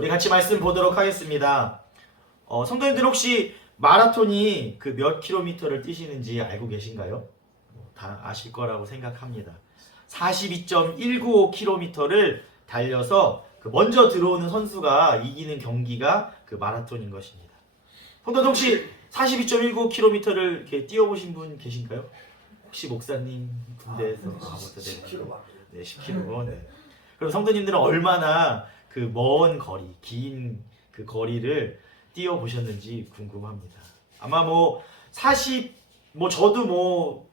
우리 같이 말씀 보도록 하겠습니다. 성도님들 혹시 마라톤이 그 몇 킬로미터를 뛰시는지 알고 계신가요? 다 아실 거라고 생각합니다. 42.195km를 달려서 그 먼저 들어오는 선수가 이기는 경기가 그 마라톤인 것입니다. 성도들 혹시 42.195km를 이렇게 뛰어보신 분 계신가요? 혹시 목사님 군대에서 10km. 네, 10km. 네. 그럼 성도님들은 얼마나 그 먼 거리, 긴 그 거리를 뛰어보셨는지 궁금합니다. 아마 저도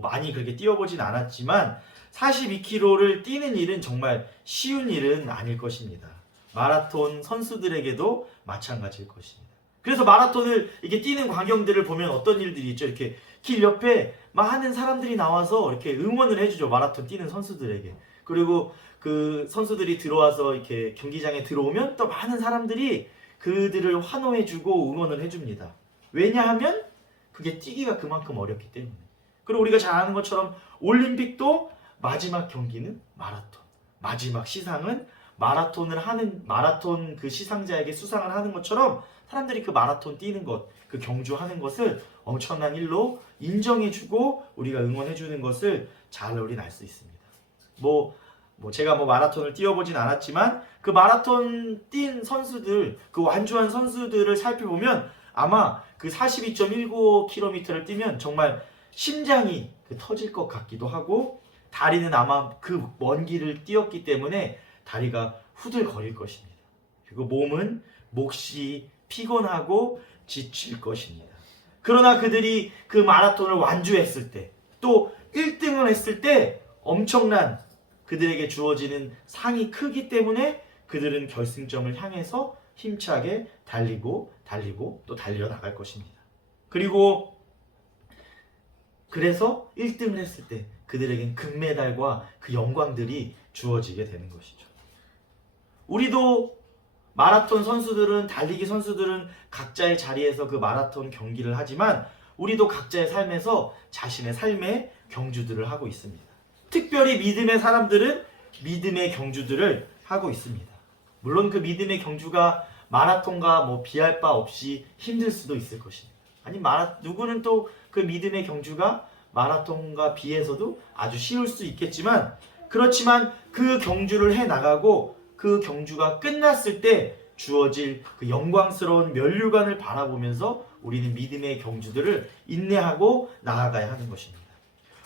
많이 그렇게 뛰어보진 않았지만 42km를 뛰는 일은 정말 쉬운 일은 아닐 것입니다. 마라톤 선수들에게도 마찬가지일 것입니다. 그래서 마라톤을 이렇게 뛰는 광경들을 보면 어떤 일들이 있죠. 이렇게 길 옆에 많은 사람들이 나와서 이렇게 응원을 해주죠. 마라톤 뛰는 선수들에게. 그리고 그 선수들이 들어와서 이렇게 경기장에 들어오면 또 많은 사람들이 그들을 환호해주고 응원을 해줍니다. 왜냐하면 그게 뛰기가 그만큼 어렵기 때문에. 그리고 우리가 잘 아는 것처럼 올림픽도 마지막 경기는 마라톤. 마지막 시상은 마라톤 그 시상자에게 수상을 하는 것처럼 사람들이 그 마라톤 뛰는 것, 그 경주하는 것을 엄청난 일로 인정해주고 우리가 응원해주는 것을 잘 우리는 알 수 있습니다. 제가 마라톤을 뛰어보진 않았지만 그 마라톤 뛴 선수들, 그 완주한 선수들을 살펴보면 아마 그 42.195km를 뛰면 정말 심장이 터질 것 같기도 하고 다리는 아마 그 먼 길을 뛰었기 때문에 다리가 후들거릴 것입니다. 그리고 몸은 몹시 피곤하고 지칠 것입니다. 그러나 그들이 그 마라톤을 완주했을 때, 또 1등을 했을 때 엄청난 그들에게 주어지는 상이 크기 때문에 그들은 결승점을 향해서 힘차게 달리고 또 달려나갈 것입니다. 그래서 1등을 했을 때 그들에겐 금메달과 그 영광들이 주어지게 되는 것이죠. 우리도 마라톤 선수들은, 달리기 선수들은 각자의 자리에서 그 마라톤 경기를 하지만 우리도 각자의 삶에서 자신의 삶의 경주들을 하고 있습니다. 특별히 믿음의 사람들은 믿음의 경주들을 하고 있습니다. 물론 그 믿음의 경주가 마라톤과 비할 바 없이 힘들 수도 있을 것입니다. 누구는 또 그 믿음의 경주가 마라톤과 비해서도 아주 쉬울 수 있겠지만, 그렇지만 그 경주를 해나가고 그 경주가 끝났을 때 주어질 그 영광스러운 면류관을 바라보면서 우리는 믿음의 경주들을 인내하고 나아가야 하는 것입니다.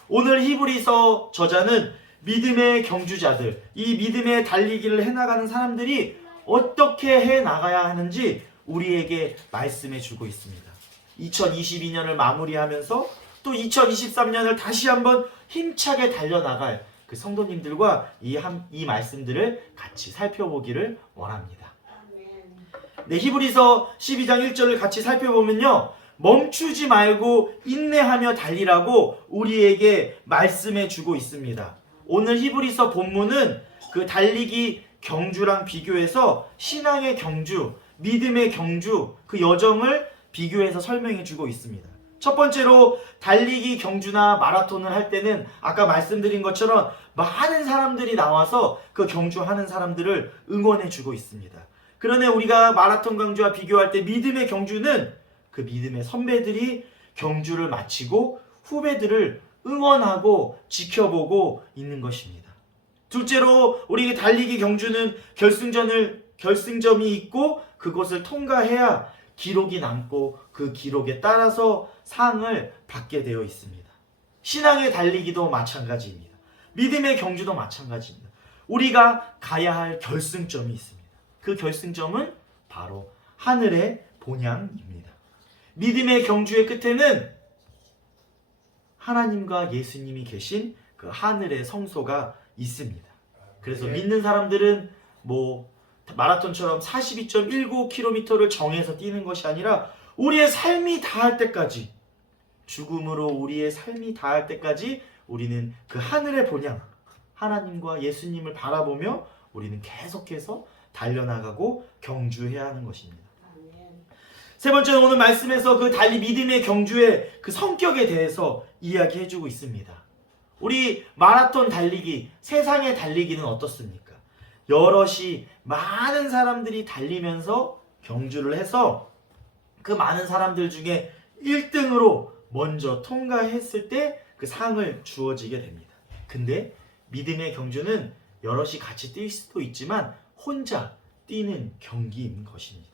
오늘 히브리서 저자는 믿음의 경주자들, 이 믿음의 달리기를 해나가는 사람들이 어떻게 해나가야 하는지 우리에게 말씀해 주고 있습니다. 2022년을 마무리하면서 또 2023년을 다시 한번 힘차게 달려나갈 그 성도님들과 이 말씀들을 같이 살펴보기를 원합니다. 네, 히브리서 12장 1절을 같이 살펴보면요, 멈추지 말고 인내하며 달리라고 우리에게 말씀해 주고 있습니다. 오늘 히브리서 본문은 그 달리기 경주랑 비교해서 신앙의 경주, 믿음의 경주, 그 여정을 비교해서 설명해 주고 있습니다. 첫 번째로 달리기 경주나 마라톤을 할 때는 아까 말씀드린 것처럼 많은 사람들이 나와서 그 경주하는 사람들을 응원해 주고 있습니다. 그러나 우리가 마라톤 경주와 비교할 때 믿음의 경주는 그 믿음의 선배들이 경주를 마치고 후배들을 응원하고 지켜보고 있는 것입니다. 둘째로 우리 달리기 경주는 결승점이 있고 그것을 통과해야 기록이 남고 그 기록에 따라서 상을 받게 되어 있습니다. 신앙의 달리기도 마찬가지입니다. 믿음의 경주도 마찬가지입니다. 우리가 가야 할 결승점이 있습니다. 그 결승점은 바로 하늘의 본향입니다. 믿음의 경주의 끝에는 하나님과 예수님이 계신 그 하늘의 성소가 있습니다. 그래서 믿는 사람들은 마라톤처럼 42.195km를 정해서 뛰는 것이 아니라 우리의 삶이 다할 때까지, 죽음으로 우리의 삶이 다할 때까지 우리는 그 하늘의 본향, 하나님과 예수님을 바라보며 우리는 계속해서 달려나가고 경주해야 하는 것입니다. 세 번째는 오늘 말씀에서 그 믿음의 경주의 그 성격에 대해서 이야기해주고 있습니다. 우리 마라톤 달리기, 세상의 달리기는 어떻습니까? 여럿이 많은 사람들이 달리면서 경주를 해서 그 많은 사람들 중에 1등으로 먼저 통과했을 때 그 상을 주어지게 됩니다. 근데 믿음의 경주는 여럿이 같이 뛸 수도 있지만 혼자 뛰는 경기인 것입니다.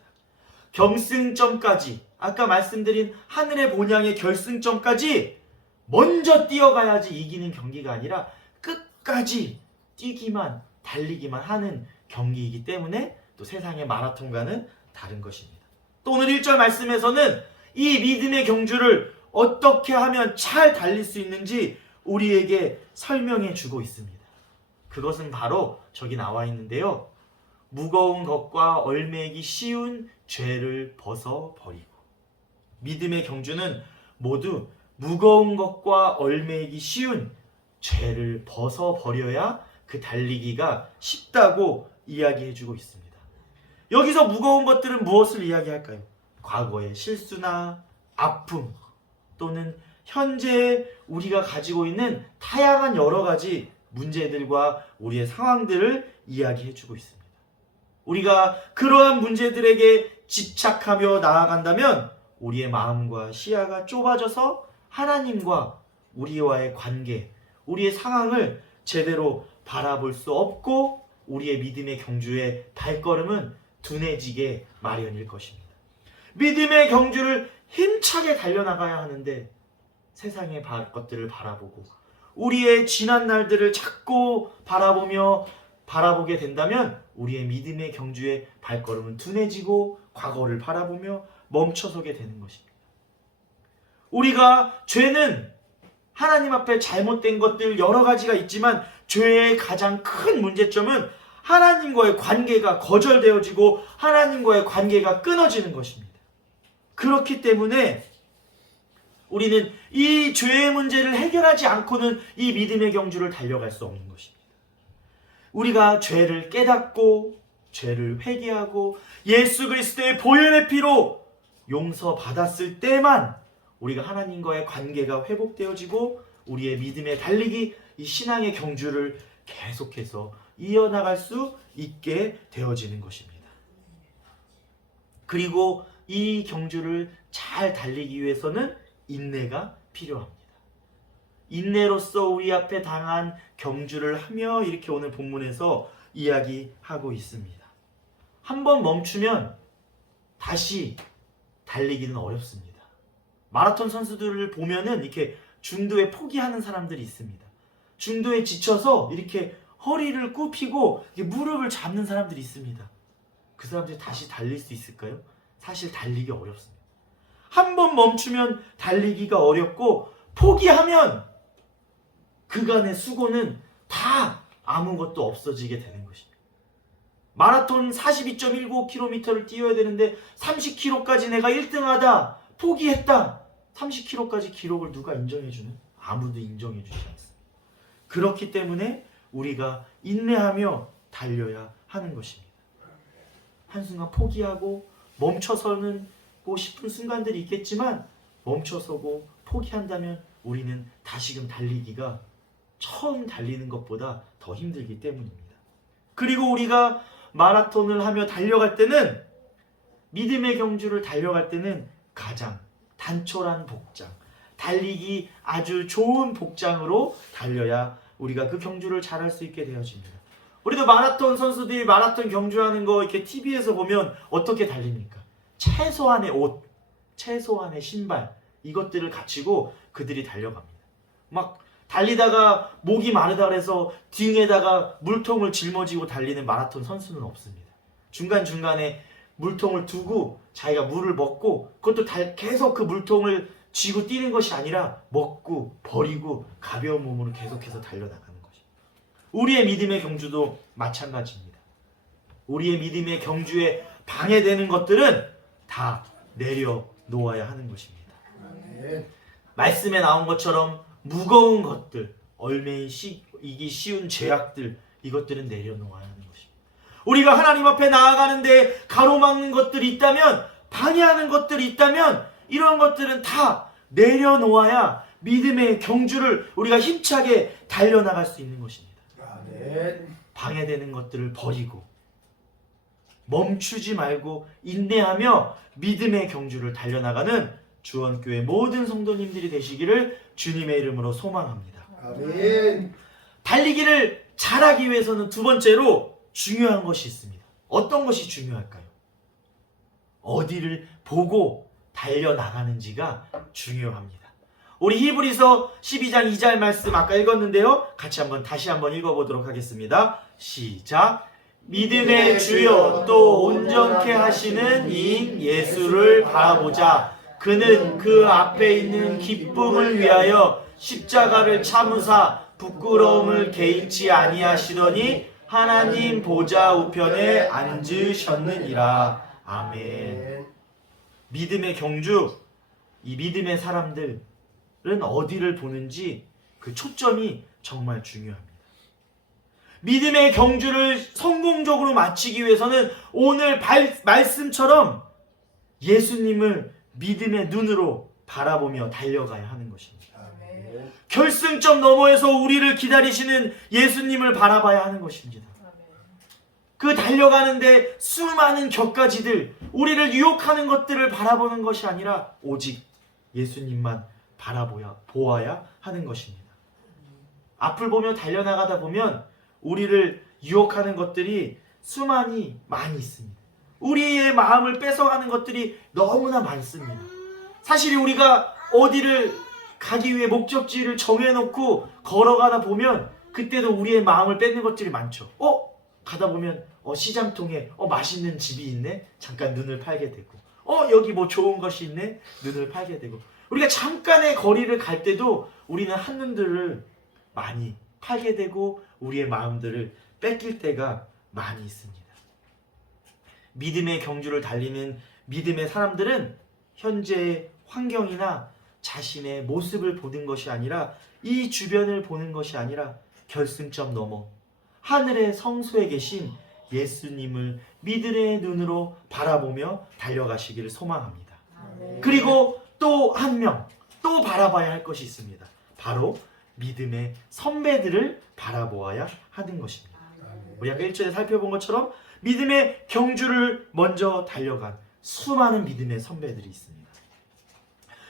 결승점까지, 아까 말씀드린 하늘의 본향의 결승점까지 먼저 뛰어가야지 이기는 경기가 아니라 끝까지 뛰기만, 달리기만 하는 경기이기 때문에 또 세상의 마라톤과는 다른 것입니다. 또 오늘 1절 말씀에서는 이 믿음의 경주를 어떻게 하면 잘 달릴 수 있는지 우리에게 설명해 주고 있습니다. 그것은 바로 저기 나와 있는데요. 무거운 것과 얼매기 쉬운 죄를 벗어버리고. 믿음의 경주는 모두 무거운 것과 얼매기 쉬운 죄를 벗어버려야 그 달리기가 쉽다고 이야기해 주고 있습니다. 여기서 무거운 것들은 무엇을 이야기할까요? 과거의 실수나 아픔, 또는 현재 우리가 가지고 있는 다양한 여러 가지 문제들과 우리의 상황들을 이야기해 주고 있습니다. 우리가 그러한 문제들에게 집착하며 나아간다면 우리의 마음과 시야가 좁아져서 하나님과 우리와의 관계, 우리의 상황을 제대로 바라볼 수 없고 우리의 믿음의 경주의 발걸음은 둔해지게 마련일 것입니다. 믿음의 경주를 힘차게 달려나가야 하는데 세상의 것들을 바라보고 우리의 지난 날들을 자꾸 바라보게 된다면 우리의 믿음의 경주의 발걸음은 둔해지고 과거를 바라보며 멈춰서게 되는 것입니다. 우리가 죄는 하나님 앞에 잘못된 것들 여러 가지가 있지만 죄의 가장 큰 문제점은 하나님과의 관계가 거절되어지고 하나님과의 관계가 끊어지는 것입니다. 그렇기 때문에 우리는 이 죄의 문제를 해결하지 않고는 이 믿음의 경주를 달려갈 수 없는 것입니다. 우리가 죄를 깨닫고 죄를 회개하고 예수 그리스도의 보혈의 피로 용서받았을 때만 우리가 하나님과의 관계가 회복되어지고 우리의 믿음의 달리기, 이 신앙의 경주를 계속해서 이어나갈 수 있게 되어지는 것입니다. 그리고 이 경주를 잘 달리기 위해서는 인내가 필요합니다. 인내로써 우리 앞에 당한 경주를 하며 이렇게 오늘 본문에서 이야기하고 있습니다. 한번 멈추면 다시 달리기는 어렵습니다. 마라톤 선수들을 보면은 이렇게 중도에 포기하는 사람들이 있습니다. 중도에 지쳐서 이렇게 허리를 굽히고 무릎을 잡는 사람들이 있습니다. 그 사람들이 다시 달릴 수 있을까요? 사실 달리기 어렵습니다. 한번 멈추면 달리기가 어렵고 포기하면 그간의 수고는 다 아무것도 없어지게 되는 것입니다. 마라톤 42.19km를 뛰어야 되는데 30km까지 내가 1등하다 포기했다. 30km까지 기록을 누가 인정해주는? 아무도 인정해주지 않습니다. 그렇기 때문에 우리가 인내하며 달려야 하는 것입니다. 한순간 포기하고 멈춰서는 싶은 순간들이 있겠지만 멈춰서고 포기한다면 우리는 다시금 달리기가 처음 달리는 것보다 더 힘들기 때문입니다. 그리고 우리가 마라톤을 하며 달려갈 때는 믿음의 경주를 달려갈 때는 가장 단촐한 복장, 달리기 아주 좋은 복장으로 달려야 우리가 그 경주를 잘할 수 있게 되어집니다. 우리도 마라톤 선수들이 마라톤 경주하는 거 이렇게 TV에서 보면 어떻게 달립니까? 최소한의 옷, 최소한의 신발 이것들을 갖추고 그들이 달려갑니다. 막 달리다가 목이 마르다 그래서 등에다가 물통을 짊어지고 달리는 마라톤 선수는 없습니다. 중간중간에 물통을 두고 자기가 물을 먹고 그것도 계속 그 물통을 쥐고 뛰는 것이 아니라 먹고 버리고 가벼운 몸으로 계속해서 달려나가는 것입니다. 우리의 믿음의 경주도 마찬가지입니다. 우리의 믿음의 경주에 방해되는 것들은 다 내려놓아야 하는 것입니다. 말씀에 나온 것처럼 무거운 것들, 얼매이기 쉬운 죄악들 이것들은 내려놓아야 하는 것입니다. 우리가 하나님 앞에 나아가는데 가로막는 것들이 있다면 방해하는 것들이 있다면 이런 것들은 다 내려놓아야 믿음의 경주를 우리가 힘차게 달려나갈 수 있는 것입니다. 방해되는 것들을 버리고 멈추지 말고 인내하며 믿음의 경주를 달려나가는 주원교회 모든 성도님들이 되시기를 주님의 이름으로 소망합니다. 아멘. 달리기를 잘하기 위해서는 두 번째로 중요한 것이 있습니다. 어떤 것이 중요할까요? 어디를 보고 달려나가는지가 중요합니다. 우리 히브리서 12장 2절 말씀 아까 읽었는데요. 같이 다시 한번 읽어보도록 하겠습니다. 시작. 믿음의 주요 또 온전케 하시는 이인 예수를 바라보자. 그는 그 앞에 있는 기쁨을 위하여 십자가를 참으사 부끄러움을 개의치 아니하시더니 하나님 보좌 우편에 앉으셨느니라. 아멘. 믿음의 경주, 이 믿음의 사람들은 어디를 보는지 그 초점이 정말 중요합니다. 믿음의 경주를 성공적으로 마치기 위해서는 오늘 말씀처럼 예수님을 믿음의 눈으로 바라보며 달려가야 하는 것입니다. 아멘. 결승점 너머에서 우리를 기다리시는 예수님을 바라봐야 하는 것입니다. 그 달려가는데 수많은 격가지들, 우리를 유혹하는 것들을 바라보는 것이 아니라 오직 예수님만 보아야 하는 것입니다. 앞을 보며 달려나가다 보면 우리를 유혹하는 것들이 많이 있습니다. 우리의 마음을 뺏어가는 것들이 너무나 많습니다. 사실 우리가 어디를 가기 위해 목적지를 정해놓고 걸어가다 보면 그때도 우리의 마음을 뺏는 것들이 많죠. 가다 보면 시장통에 맛있는 집이 있네? 잠깐 눈을 팔게 되고 여기 뭐 좋은 것이 있네? 눈을 팔게 되고 우리가 잠깐의 거리를 갈 때도 우리는 한눈들을 많이 팔게 되고 우리의 마음들을 뺏길 때가 많이 있습니다. 믿음의 경주를 달리는 믿음의 사람들은 현재의 환경이나 자신의 모습을 보는 것이 아니라 이 주변을 보는 것이 아니라 결승점 넘어 하늘의 성소에 계신 예수님을 믿음의 눈으로 바라보며 달려가시기를 소망합니다. 그리고 또 한 명, 또 바라봐야 할 것이 있습니다. 바로 믿음의 선배들을 바라보아야 하는 것입니다. 우리 아까 1절에 살펴본 것처럼 믿음의 경주를 먼저 달려간 수많은 믿음의 선배들이 있습니다.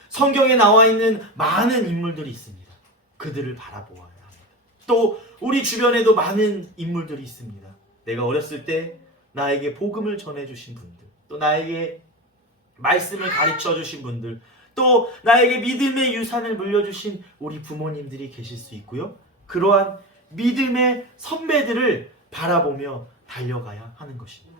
성경에 나와 있는 많은 인물들이 있습니다. 그들을 바라보아야 합니다. 또 우리 주변에도 많은 인물들이 있습니다. 내가 어렸을 때 나에게 복음을 전해주신 분들, 또 나에게 말씀을 가르쳐주신 분들, 또 나에게 믿음의 유산을 물려주신 우리 부모님들이 계실 수 있고요. 그러한 믿음의 선배들을 바라보며 달려가야 하는 것입니다.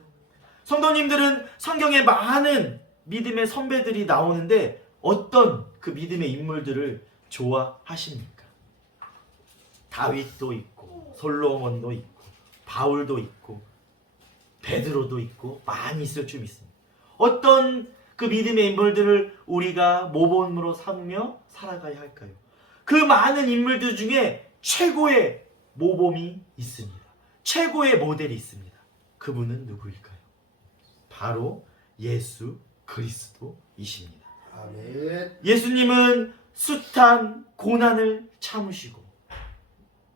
성도님들은 성경에 많은 믿음의 선배들이 나오는데 어떤 그 믿음의 인물들을 좋아하십니까? 다윗도 있고 솔로몬도 있고 바울도 있고 베드로도 있고 많이 있을 줄 믿습니다. 어떤 그 믿음의 인물들을 우리가 모범으로 삼으며 살아가야 할까요? 그 많은 인물들 중에 최고의 모범이 있습니다. 최고의 모델이 있습니다. 그분은 누구일까요? 바로 예수 그리스도이십니다. 아멘. 예수님은 숱한 고난을 참으시고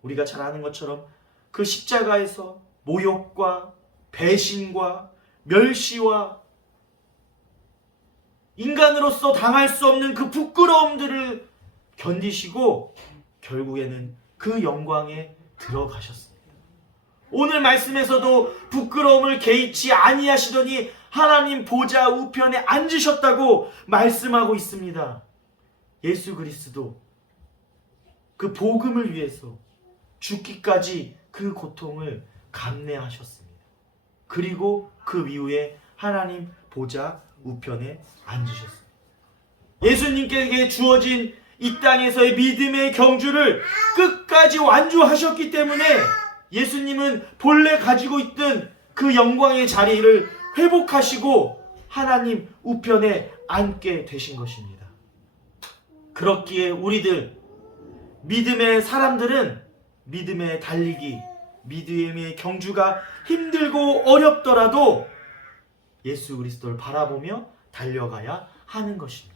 우리가 잘 아는 것처럼 그 십자가에서 모욕과 배신과 멸시와 인간으로서 당할 수 없는 그 부끄러움들을 견디시고 결국에는 그 영광에 들어가셨습니다. 오늘 말씀에서도 부끄러움을 개의치 아니하시더니 하나님 보좌 우편에 앉으셨다고 말씀하고 있습니다. 예수 그리스도 그 복음을 위해서 죽기까지 그 고통을 감내하셨습니다. 그리고 그 이후에 하나님 보좌 우편에 앉으셨습니다. 예수님께 주어진 이 땅에서의 믿음의 경주를 끝까지 완주하셨기 때문에 예수님은 본래 가지고 있던 그 영광의 자리를 회복하시고 하나님 우편에 앉게 되신 것입니다. 그렇기에 우리들 믿음의 사람들은 믿음의 달리기, 믿음의 경주가 힘들고 어렵더라도 예수 그리스도를 바라보며 달려가야 하는 것입니다.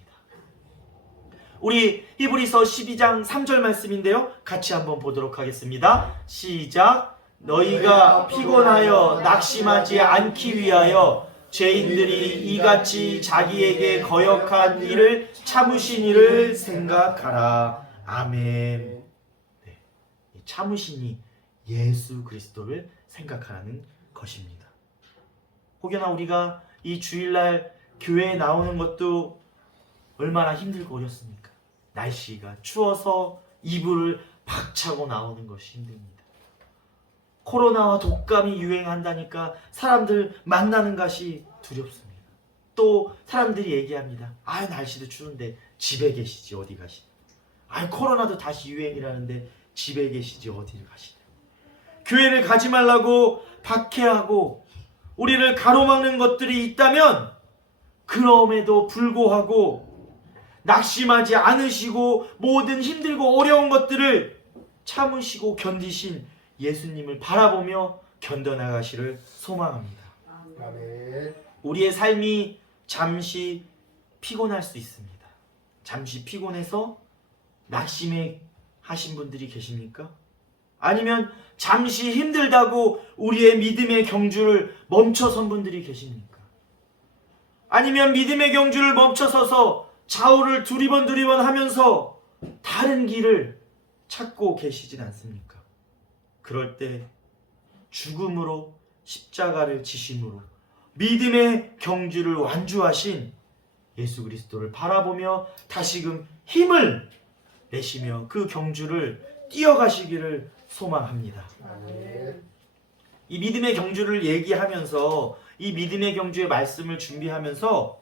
우리 히브리서 12장 3절 말씀인데요. 같이 한번 보도록 하겠습니다. 시작. 너희가 피곤하여 낙심하지 않기 위하여 죄인들이 이같이 자기에게 거역한 일을 참으신 이를 생각하라. 아멘. 네, 이 참으시니 예수 그리스도를 생각하라는 것입니다. 혹여나 우리가 이 주일날 교회에 나오는 것도 얼마나 힘들고 어렵습니까? 날씨가 추워서 이불을 박차고 나오는 것이 힘듭니다. 코로나와 독감이 유행한다니까 사람들 만나는 것이 두렵습니다. 또 사람들이 얘기합니다. 아, 날씨도 추운데 집에 계시지 어디 가시냐. 아, 코로나도 다시 유행이라는데 집에 계시지 어디를 가시냐. 교회를 가지 말라고 박해하고 우리를 가로막는 것들이 있다면 그럼에도 불구하고 낙심하지 않으시고 모든 힘들고 어려운 것들을 참으시고 견디신 예수님을 바라보며 견뎌나가시를 소망합니다. 아멘. 우리의 삶이 잠시 피곤할 수 있습니다. 잠시 피곤해서 낙심해 하신 분들이 계십니까? 아니면 잠시 힘들다고 우리의 믿음의 경주를 멈춰선 분들이 계십니까? 아니면 믿음의 경주를 멈춰서서 좌우를 두리번 하면서 다른 길을 찾고 계시진 않습니까? 그럴 때 죽음으로 십자가를 지심으로 믿음의 경주를 완주하신 예수 그리스도를 바라보며 다시금 힘을 내시며 그 경주를 뛰어가시기를 소망합니다. 아멘. 이 믿음의 경주를 얘기하면서 이 믿음의 경주의 말씀을 준비하면서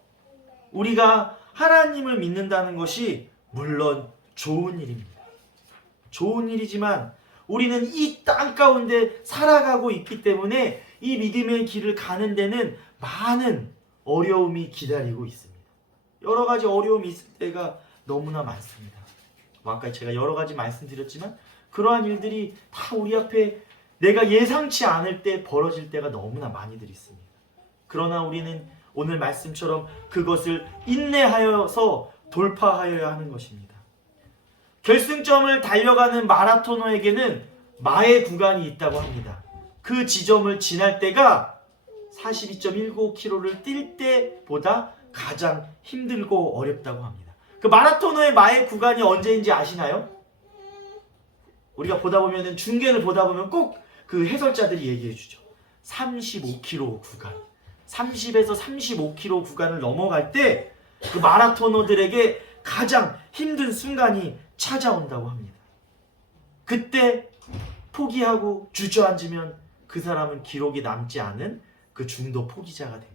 우리가 하나님을 믿는다는 것이 물론 좋은 일입니다. 좋은 일이지만 우리는 이 땅 가운데 살아가고 있기 때문에 이 믿음의 길을 가는 데는 많은 어려움이 기다리고 있습니다. 여러 가지 어려움이 있을 때가 너무나 많습니다. 아까 제가 여러 가지 말씀드렸지만 그러한 일들이 다 우리 앞에 내가 예상치 않을 때 벌어질 때가 너무나 많이들 있습니다. 그러나 우리는 오늘 말씀처럼 그것을 인내하여서 돌파하여야 하는 것입니다. 결승점을 달려가는 마라토너에게는 마의 구간이 있다고 합니다. 그 지점을 지날 때가 42.19km를 뛸 때보다 가장 힘들고 어렵다고 합니다. 그 마라토너의 마의 구간이 언제인지 아시나요? 우리가 보다 보면은 중계를 보다 보면 꼭 그 해설자들이 얘기해 주죠. 35km 구간. 30에서 35km 구간을 넘어갈 때 그 마라토너들에게 가장 힘든 순간이 찾아온다고 합니다. 그때 포기하고 주저앉으면 그 사람은 기록이 남지 않은 그 중도 포기자가 됩니다.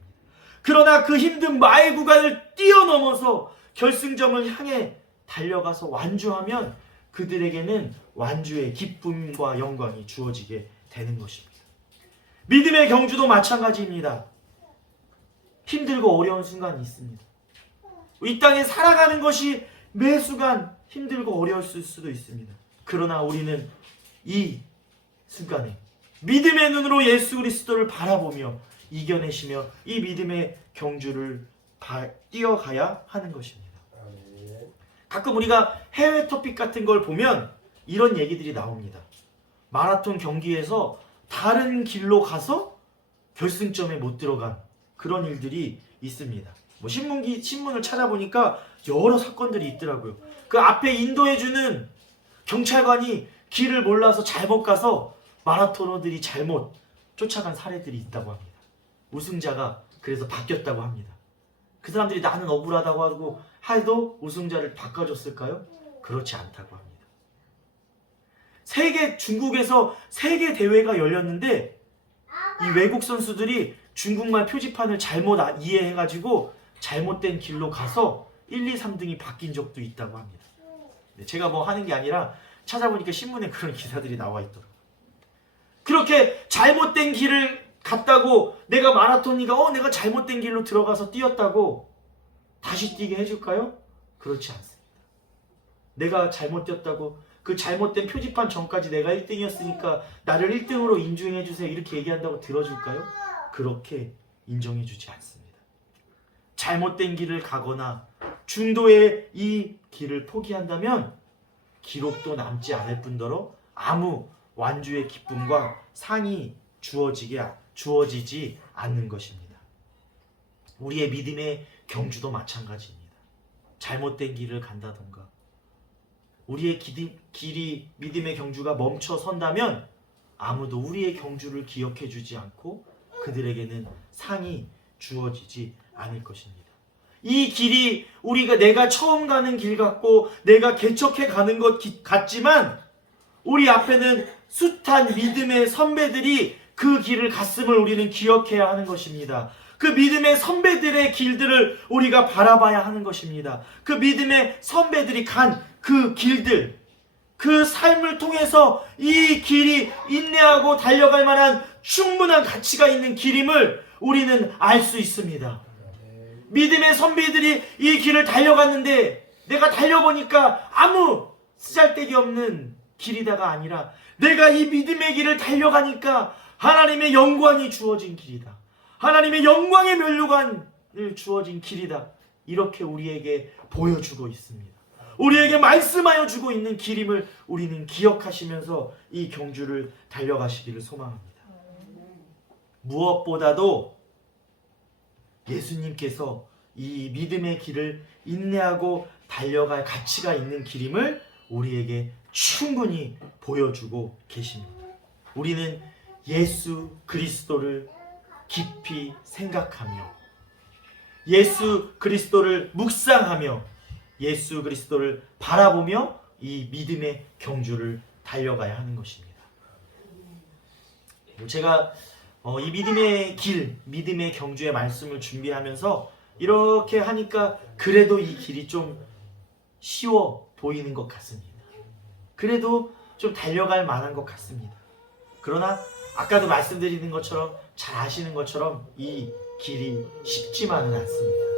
그러나 그 힘든 마의 구간을 뛰어넘어서 결승점을 향해 달려가서 완주하면 그들에게는 완주의 기쁨과 영광이 주어지게 되는 것입니다. 믿음의 경주도 마찬가지입니다. 힘들고 어려운 순간이 있습니다. 이 땅에 살아가는 것이 매 순간 힘들고 어려웠을 수도 있습니다. 그러나 우리는 이 순간에 믿음의 눈으로 예수 그리스도를 바라보며 이겨내시며 이 믿음의 경주를 뛰어가야 하는 것입니다. 가끔 우리가 해외 토픽 같은 걸 보면 이런 얘기들이 나옵니다. 마라톤 경기에서 다른 길로 가서 결승점에 못 들어간 그런 일들이 있습니다. 뭐 신문을 찾아보니까 여러 사건들이 있더라고요. 그 앞에 인도해주는 경찰관이 길을 몰라서 잘못 가서 마라토너들이 잘못 쫓아간 사례들이 있다고 합니다. 우승자가 그래서 바뀌었다고 합니다. 그 사람들이 나는 억울하다고 하고 해도 우승자를 바꿔줬을까요? 그렇지 않다고 합니다. 중국에서 세계 대회가 열렸는데 이 외국 선수들이 중국말 표지판을 잘못 이해해가지고 잘못된 길로 가서 1, 2, 3등이 바뀐 적도 있다고 합니다. 제가 뭐 하는 게 아니라 찾아보니까 신문에 그런 기사들이 나와 있더라고요. 그렇게 잘못된 길을 갔다고 내가 마라톤이가 내가 잘못된 길로 들어가서 뛰었다고 다시 뛰게 해줄까요? 그렇지 않습니다. 내가 잘못 뛰었다고 그 잘못된 표지판 전까지 내가 1등이었으니까 나를 1등으로 인정해주세요 이렇게 얘기한다고 들어줄까요? 그렇게 인정해주지 않습니다. 잘못된 길을 가거나 중도의 이 길을 포기한다면 기록도 남지 않을 뿐더러 아무 완주의 기쁨과 상이 주어지지 않는 것입니다. 우리의 믿음의 경주도 마찬가지입니다. 잘못된 길을 간다던가 우리의 믿음의 경주가 멈춰 선다면 아무도 우리의 경주를 기억해 주지 않고 그들에게는 상이 주어지지 않을 것입니다. 이 길이 내가 처음 가는 길 같고 내가 개척해 가는 것 같지만 우리 앞에는 숱한 믿음의 선배들이 그 길을 갔음을 우리는 기억해야 하는 것입니다. 그 믿음의 선배들의 길들을 우리가 바라봐야 하는 것입니다. 그 믿음의 선배들이 간 그 길들, 그 삶을 통해서 이 길이 인내하고 달려갈 만한 충분한 가치가 있는 길임을 우리는 알 수 있습니다. 믿음의 선비들이 이 길을 달려갔는데 내가 달려보니까 아무 쓰잘데기 없는 길이다가 아니라 내가 이 믿음의 길을 달려가니까 하나님의 영광이 주어진 길이다. 하나님의 영광의 면류관을 주어진 길이다. 이렇게 우리에게 보여주고 있습니다. 우리에게 말씀하여 주고 있는 길임을 우리는 기억하시면서 이 경주를 달려가시기를 소망합니다. 무엇보다도 예수님께서 이 믿음의 길을 인내하고 달려갈 가치가 있는 길임을 우리에게 충분히 보여주고 계십니다. 우리는 예수 그리스도를 깊이 생각하며 예수 그리스도를 묵상하며 예수 그리스도를 바라보며 이 믿음의 경주를 달려가야 하는 것입니다. 제가 이 믿음의 길, 믿음의 경주의 말씀을 준비하면서 이렇게 하니까 그래도 이 길이 좀 쉬워 보이는 것 같습니다. 그래도 좀 달려갈 만한 것 같습니다. 그러나 아까도 말씀드리는 것처럼 잘 아시는 것처럼 이 길이 쉽지만은 않습니다.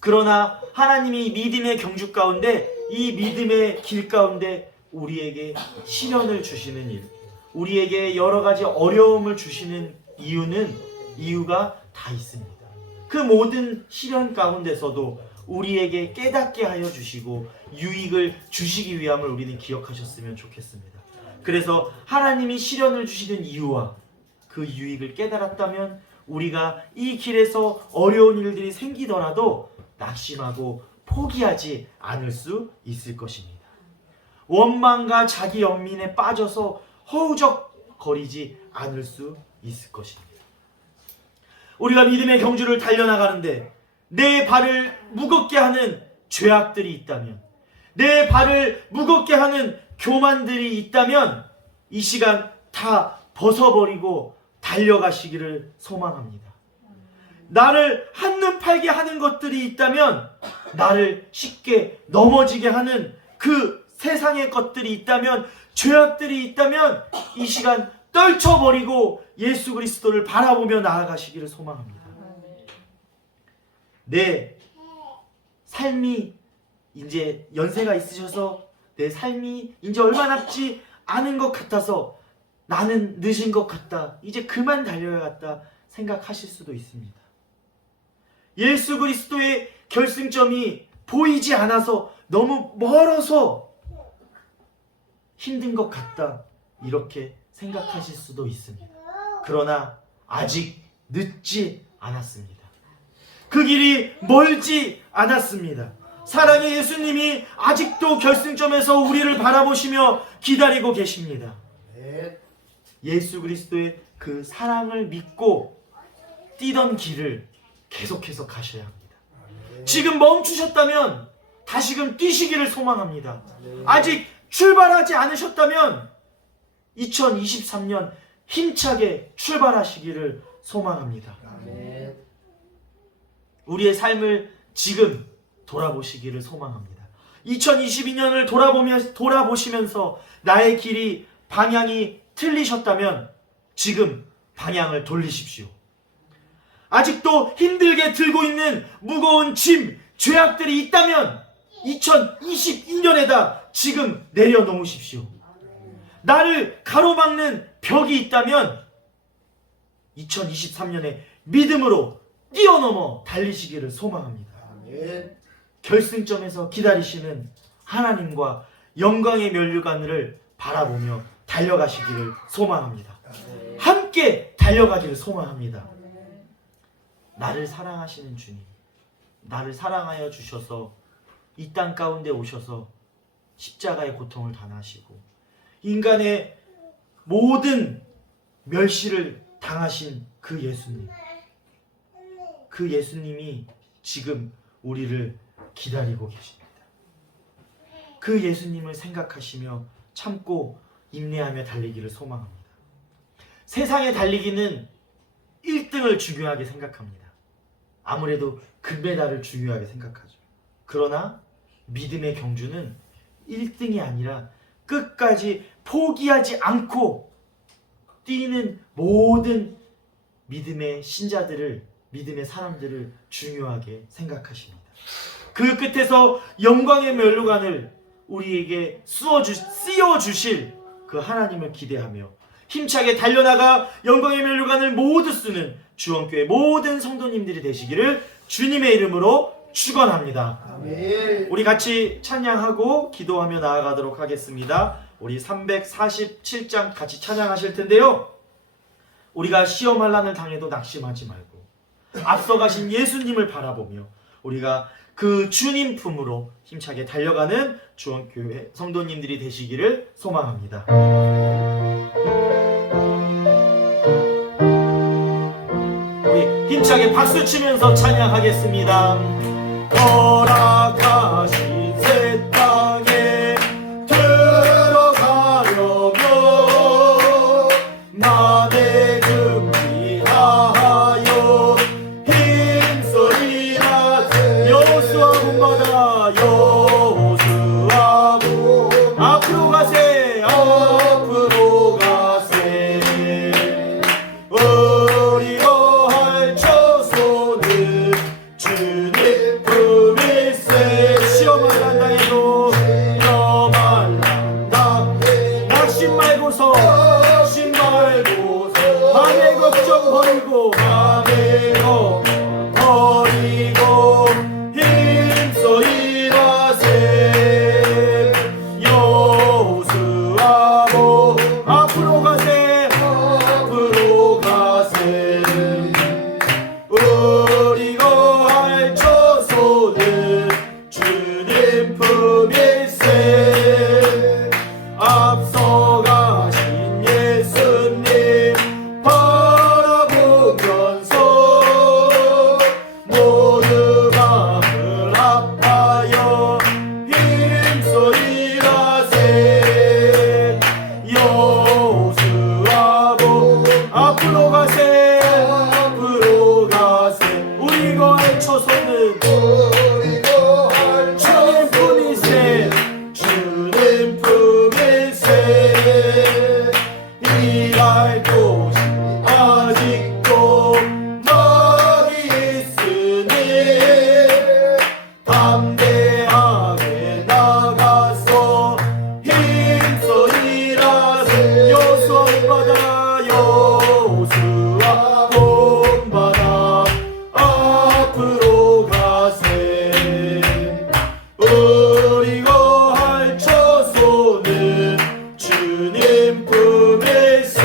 그러나 하나님이 믿음의 경주 가운데 이 믿음의 길 가운데 우리에게 시련을 주시는 일, 우리에게 여러 가지 어려움을 주시는 이유가 다 있습니다. 그 모든 시련 가운데서도 우리에게 깨닫게 하여 주시고 유익을 주시기 위함을 우리는 기억하셨으면 좋겠습니다. 그래서 하나님이 시련을 주시는 이유와 그 유익을 깨달았다면 우리가 이 길에서 어려운 일들이 생기더라도 낙심하고 포기하지 않을 수 있을 것입니다. 원망과 자기 연민에 빠져서 허우적거리지 않을 수 있을 것입니다. 우리가 믿음의 경주를 달려나가는데 내 발을 무겁게 하는 죄악들이 있다면, 내 발을 무겁게 하는 교만들이 있다면 이 시간 다 벗어버리고 달려가시기를 소망합니다. 나를 한눈 팔게 하는 것들이 있다면, 나를 쉽게 넘어지게 하는 그 세상의 것들이 있다면, 죄악들이 있다면 이 시간 떨쳐버리고 예수 그리스도를 바라보며 나아가시기를 소망합니다. 내 삶이 이제 연세가 있으셔서 내 삶이 이제 얼마 남지 않은 것 같아서 나는 늦은 것 같다, 이제 그만 달려야겠다 생각하실 수도 있습니다. 예수 그리스도의 결승점이 보이지 않아서 너무 멀어서 힘든 것 같다 이렇게 생각하실 수도 있습니다. 그러나 아직 늦지 않았습니다. 그 길이 멀지 않았습니다. 사랑의 예수님이 아직도 결승점에서 우리를 바라보시며 기다리고 계십니다. 예수 그리스도의 그 사랑을 믿고 뛰던 길을 계속해서 가셔야 합니다. 지금 멈추셨다면 다시금 뛰시기를 소망합니다. 아직 출발하지 않으셨다면 2023년 힘차게 출발하시기를 소망합니다. 우리의 삶을 지금 돌아보시기를 소망합니다. 2022년을 돌아보시면서 나의 길이 방향이 틀리셨다면 지금 방향을 돌리십시오. 아직도 힘들게 들고 있는 무거운 짐, 죄악들이 있다면 2022년에다 지금 내려놓으십시오. 나를 가로막는 벽이 있다면 2023년에 믿음으로 뛰어넘어 달리시기를 소망합니다. 결승점에서 기다리시는 하나님과 영광의 면류관을 바라보며 달려가시기를 소망합니다. 함께 달려가기를 소망합니다. 나를 사랑하시는 주님, 나를 사랑하여 주셔서 이 땅 가운데 오셔서 십자가의 고통을 당하시고 인간의 모든 멸시를 당하신 그 예수님, 그 예수님이 지금 우리를 기다리고 계십니다. 그 예수님을 생각하시며 참고 인내하며 달리기를 소망합니다. 세상의 달리기는 1등을 중요하게 생각합니다. 아무래도 금메달을 중요하게 생각하죠. 그러나 믿음의 경주는 1등이 아니라 끝까지 포기하지 않고 뛰는 모든 믿음의 신자들을, 믿음의 사람들을 중요하게 생각하십니다. 그 끝에서 영광의 면류관을 우리에게 씌워주실 그 하나님을 기대하며 힘차게 달려나가 영광의 면류관을 모두 쓰는 주원교회 모든 성도님들이 되시기를 주님의 이름으로 축원합니다. 아멘. 우리 같이 찬양하고 기도하며 나아가도록 하겠습니다. 우리 347장 같이 찬양하실 텐데요. 우리가 시험할 난을 당해도 낙심하지 말고 앞서가신 예수님을 바라보며 우리가 그 주님 품으로 힘차게 달려가는 주원교회 성도님들이 되시기를 소망합니다. 우리 힘차게 박수 치면서 찬양하겠습니다. 허락하신 새 땅에 들어가려면 만에 준비하여 힘쓰리라. 여호수아 본받아 여호수아 본 앞으로 가세 앞으로 가세 우리로 할 처소는 주님 품일세. 시험을 안 당해도 시험을 안 당해 낙심 말고서 맘의 걱정 버리고 맘의 걱정 버리고 힘써 일하세. 여호수아 본 앞으로 가세 앞으로 가세 우리가 할 처소는 주님 품일세. 앞서가신 예수님 바라보면서 모두 마음을 아파요 힘써 일하세. 여호수아 본 앞으로 가세 앞으로 가세 우리가 할 처소는 주님 품일세. 주님 품일세. 일할 곳이 아직도 많이 있으니 담대하게 나가서 힘써 일하세. 여호수아 본받아 여호수아 본받아 앞으로 가세 우리가 할 처소는 주님 품일세.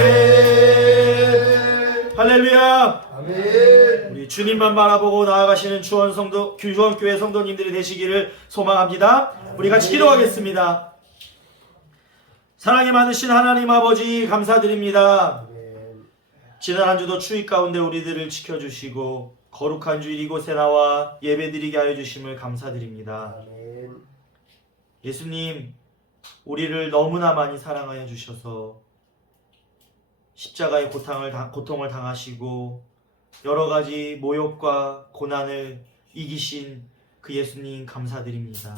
할렐루야. 아멘. 우리 주님만 바라보고 나아가시는 주원교회 성도님들이 되시기를 소망합니다. 우리 같이 기도하겠습니다. 사랑이 많으신 하나님 아버지 감사드립니다. 아멘. 지난 한 주도 추위 가운데 우리들을 지켜주시고 거룩한 주일 이곳에 나와 예배드리게 하여 주심을 감사드립니다. 아멘. 예수님, 우리를 너무나 많이 사랑하여 주셔서 십자가의 고통을 당하시고 여러 가지 모욕과 고난을 이기신 그 예수님 감사드립니다.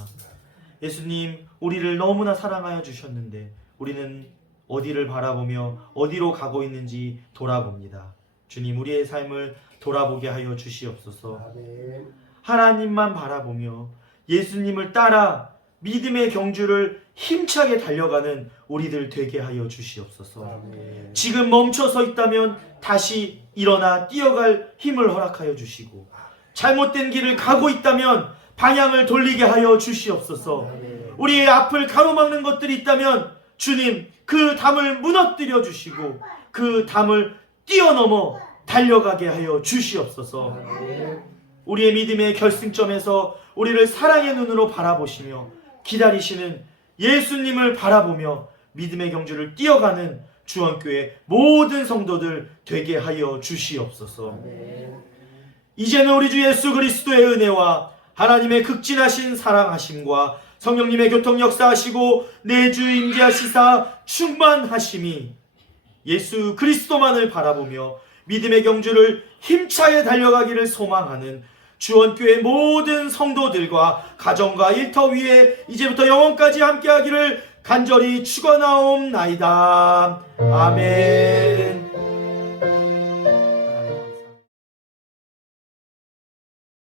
예수님, 우리를 너무나 사랑하여 주셨는데 우리는 어디를 바라보며 어디로 가고 있는지 돌아봅니다. 주님, 우리의 삶을 돌아보게 하여 주시옵소서. 아멘. 하나님만 바라보며 예수님을 따라 믿음의 경주를 힘차게 달려가는 우리들 되게 하여 주시옵소서. 아멘. 지금 멈춰서 있다면 다시 일어나 뛰어갈 힘을 허락하여 주시고 잘못된 길을 가고 있다면 방향을 돌리게 하여 주시옵소서. 아멘. 우리의 앞을 가로막는 것들이 있다면 주님 그 담을 무너뜨려 주시고 그 담을 뛰어넘어 달려가게 하여 주시옵소서. 아멘. 우리의 믿음의 결승점에서 우리를 사랑의 눈으로 바라보시며 기다리시는 예수님을 바라보며 믿음의 경주를 뛰어가는 주원교회 모든 성도들 되게 하여 주시옵소서. 아멘. 이제는 우리 주 예수 그리스도의 은혜와 하나님의 극진하신 사랑하심과 성령님의 교통 역사하시고 내주 임재하시사 충만하심이 예수 그리스도만을 바라보며 믿음의 경주를 힘차게 달려가기를 소망하는 주원교회 모든 성도들과 가정과 일터 위에 이제부터 영원까지 함께하기를 간절히 축원하옵나이다. 아멘.